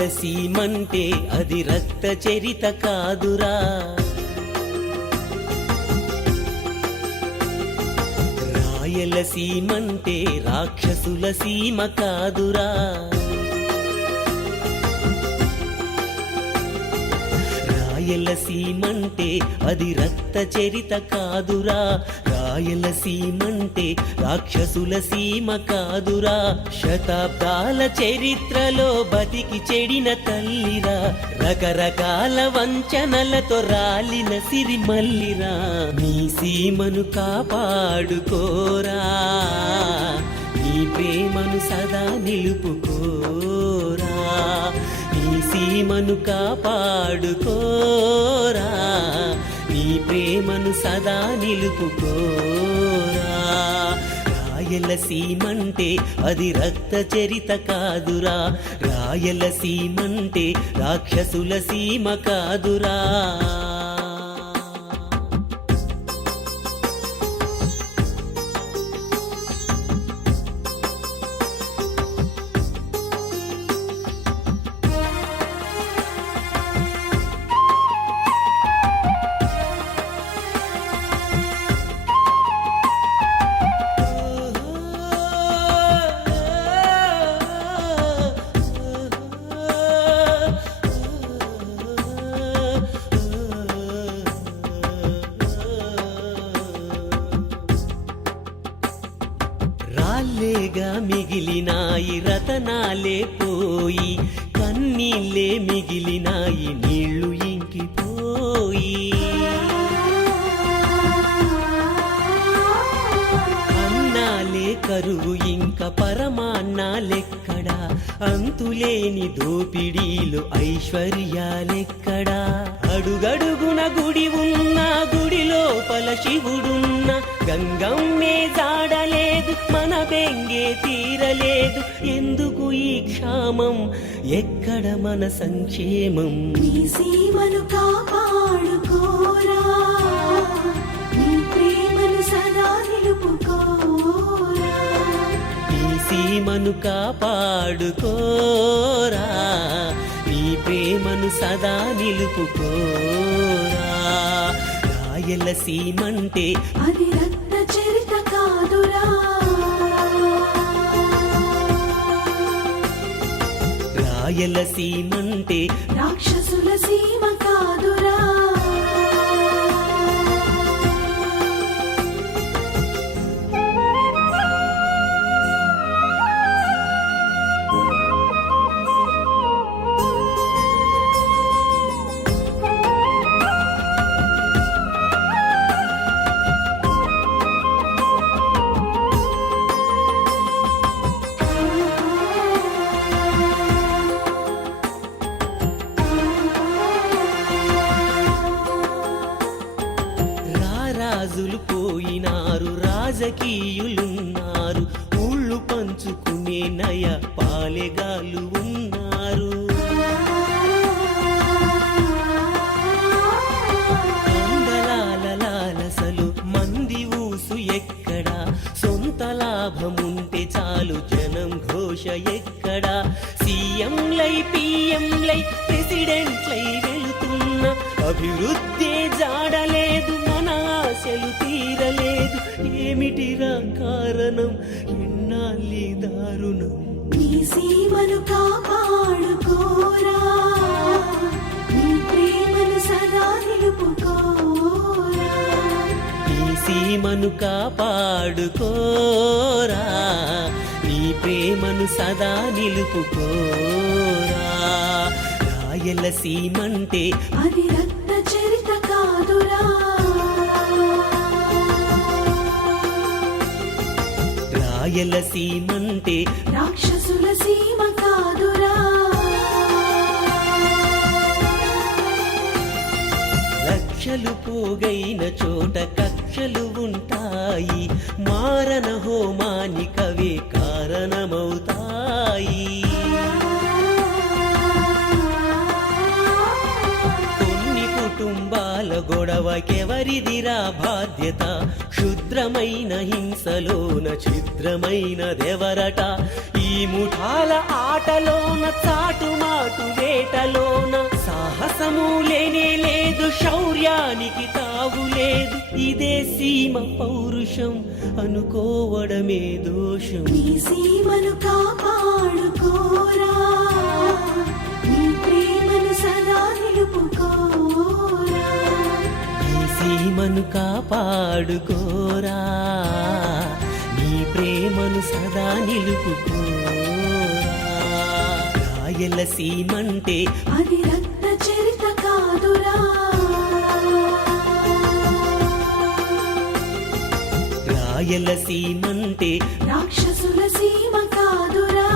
రాయలసీమంటే అది రక్త చరిత కాదురా, రాయలసీమంటే రాక్షసుల సీమ కాదురా, రాయలసీమంటే అది రక్త చరిత కాదురా, రాయలసీమంటే రాక్షసుల సీమ కాదురా, శతాబ్దాల చరిత్రలో బతికి చెడిన తల్లిరా, రకరకాల వంచనలతో రాలిన సిరిమల్లిరా, నీ సీమను కాపాడుకోరా, నీ ప్రేమను సదా నిలుపుకోరా, నీ సీమను కాపాడుకోరా, నీ ప్రేమను సదా నిలుపుకోరా, రాయలసీమంటే అది రక్త చరిత కాదురా, రాయలసీమంటే రాక్షసుల సీమ కాదురా. రాళ్ళేగా మిగిలినాయి రతనాలే పోయి, కన్నీళ్ళే మిగిలినాయి నీళ్లు ఇంకిపోయి, అన్నాలే కరువు ఇంక పరమాన్నాలెక్కడా, అంతులేని దోపిడీలు ఐశ్వర్యాలెక్కడా, అడుగడుగున గుడి ఉన్న గుడి లోపల శివుడున్న, గంగమ్మే జాడలేదు మన బెంగే తీరలేదు, ఎందుకు ఈ క్షామం ఎక్కడ మన సంక్షేమం, నీ సీమను కాపాడుకోరా, నీ ప్రేమను సదా నిలుపుకోరా, నీ సీమను కాపాడుకోరా, నీ ప్రేమను సదా నిలుపుకోరా, రాయలసీమంటే అది రక్త చరిత కాదురా, రాయలసీమంటే రాక్షసుల సీమ కాదురా. రాజులు పోయినారు రాజకీయులున్నారు, ఊళ్ళు పంచుకునే నయ పాలెగాళ్ళు ఉన్నారు, అందలాలసలు మంది ఊసు ఎక్కడా, సొంత లాభముంటే చాలు జనం ఘోష ఎక్కడా, సీఎంలై పిఎంలై ప్రెసిడెంట్లై వెళుతున్న అభివృద్ధి జాడలేదు, మన ఆశలు తీరలేదు, ఏమిటిరా కారణం ఎన్నాళ్ళి దారుణం, నీ సీమను కాపాడుకోరా, నీ ప్రేమను సదా నిలుపుకోరా, నీ సీమను కాపాడుకోరా, నీ ప్రేమను సదా నిలుపుకోరా, రాయలసీమంటే అది రక్త చరిత కాదురా, రాయలసీమంటే రాక్షసుల సీమ కాదురా. లక్షలు పోగైన చోట కక్షలు ఉంటాయి, మారణ హోమానికవే కారణమవుతాయి, కొన్ని కుటుంబాల గొడవకెవరిదిరా బాధ్యత, క్షుద్రమైన హింసలోన ఛిద్రమైనదెవరట, ఈ ఈ ముఠాల ఆటలోన చాటుమాటు వేటలోన సాహసము లేనే లేదు, శౌర్యానికి తావు లేదు. ఇదే సీమ పౌరుషం అనుకోవడమే దోషం. నీ సీమను కాపాడుకోరా, నీ ప్రేమను సదా నిలుపుకోరా. ఈ సీమను కాపాడుకోరా, నీ ప్రేమను సదా నిలుపుకోరా. రాయలసీమంటే అది రక్త చరిత కాదురా, రాయలసీమంటే రాక్షసుల సీమ కాదురా.